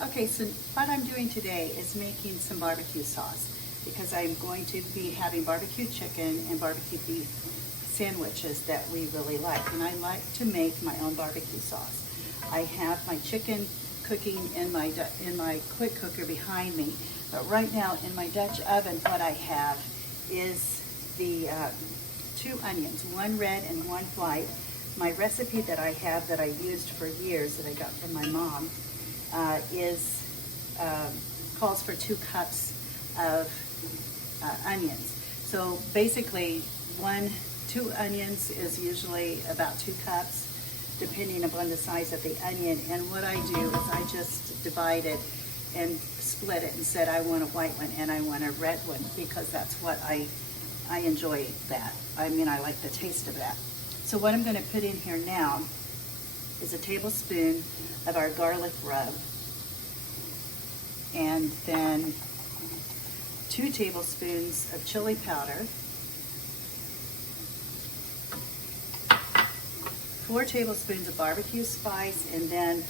Okay, so what I'm doing today is making some barbecue sauce because I'm going to be having barbecue chicken and barbecue beef sandwiches that we really like. And I like to make my own barbecue sauce. I have my chicken cooking in my quick cooker behind me, but right now in my Dutch oven what I have is the 2 onions, one red and one white. My recipe that I have that I used for years that I got from my mom calls for 2 cups of onions. So basically 2 onions is usually about 2 cups depending upon the size of the onion. And what I do is I just divide it and split it and said I want a white one and I want a red one because that's what I enjoy that. I mean, I like the taste of that. So what I'm going to put in here now is a tablespoon of our garlic rub, and then 2 tablespoons of chili powder, 4 tablespoons of barbecue spice, and then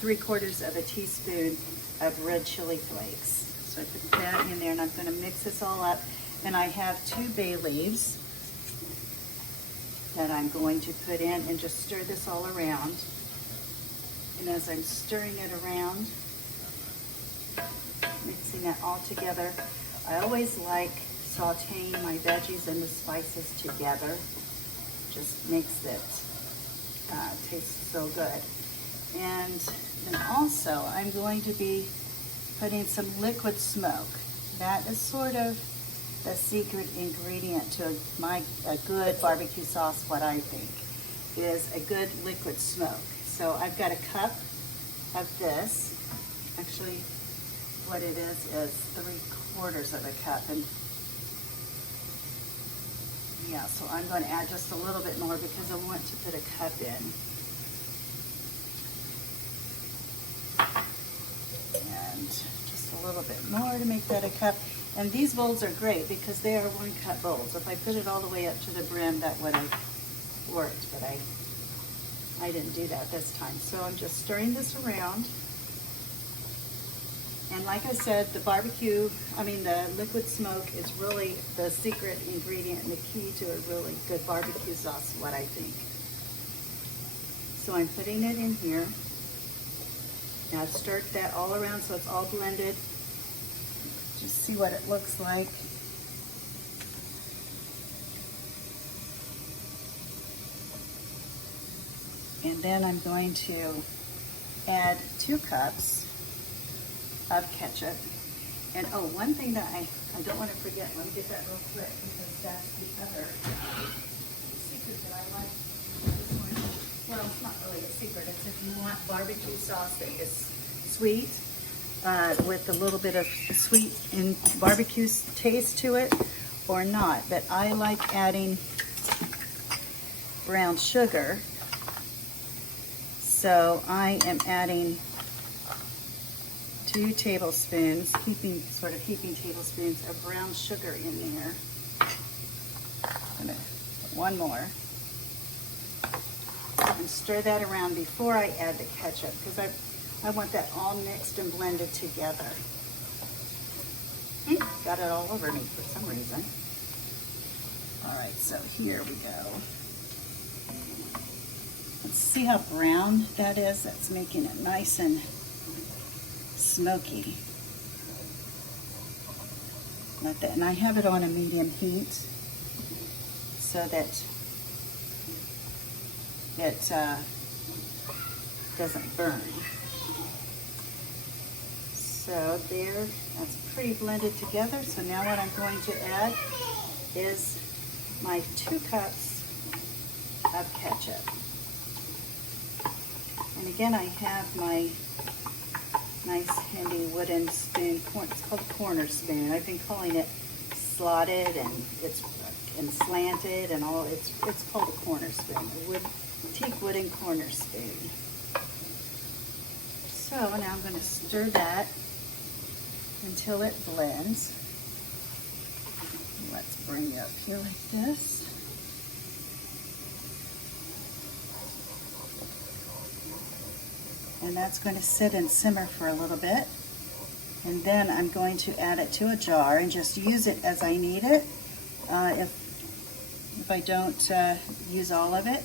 three-quarters of a teaspoon of red chili flakes. So I put that in there, and I'm going to mix this all up. And I have 2 bay leaves that I'm going to put in and just stir this all around. And as I'm stirring it around, mixing that all together, I always like sauteing my veggies and the spices together. Just makes it taste so good. And then also I'm going to be putting some liquid smoke. That is sort of the secret ingredient to a good barbecue sauce, what I think, is a good liquid smoke. So I've got a cup of this. Actually, what it is 3/4 of a cup. And yeah, so I'm going to add just a little bit more because I want to put a cup in. And just a little bit more to make that a cup. And these bowls are great because they are 1-cup bowls. If I put it all the way up to the brim, that would have worked, but I didn't do that this time. So I'm just stirring this around. And like I said, the liquid smoke is really the secret ingredient and the key to a really good barbecue sauce, what I think. So I'm putting it in here. Now I've stirred that all around so it's all blended. Just see what it looks like. And then I'm going to add 2 cups of ketchup. And oh, one thing that I don't want to forget, let me get that real quick because that's the other secret that I like. Well, it's not really a secret. It's if you want barbecue sauce that is sweet, with a little bit of sweet and barbecue taste to it or not. But I like adding brown sugar. So I am adding 2 tablespoons, heaping tablespoons of brown sugar in there. I'm gonna put 1 more. And stir that around before I add the ketchup because I want that all mixed and blended together. Got it all over me for some reason. All right, so here we go. Let's see how brown that is. That's making it nice and smoky. Like that. And I have it on a medium heat so that it doesn't burn. So there, that's pretty blended together. So now what I'm going to add is my 2 cups of ketchup. And again, I have my nice handy wooden spoon. It's called a corner spoon. I've been calling it slotted and slanted and all. It's called a corner spoon, a teak wooden corner spoon. So now I'm going to stir that until it blends. Let's bring it up here like this. And that's going to sit and simmer for a little bit. And then I'm going to add it to a jar and just use it as I need it. If I don't use all of it.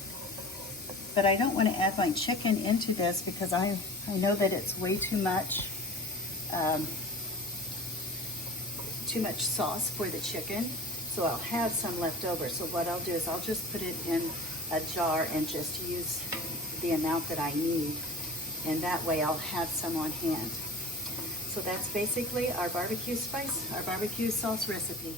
But I don't want to add my chicken into this because I know that it's way too much sauce for the chicken. So I'll have some left over. So what I'll do is I'll just put it in a jar and just use the amount that I need. And that way I'll have some on hand. So that's basically our barbecue sauce recipe.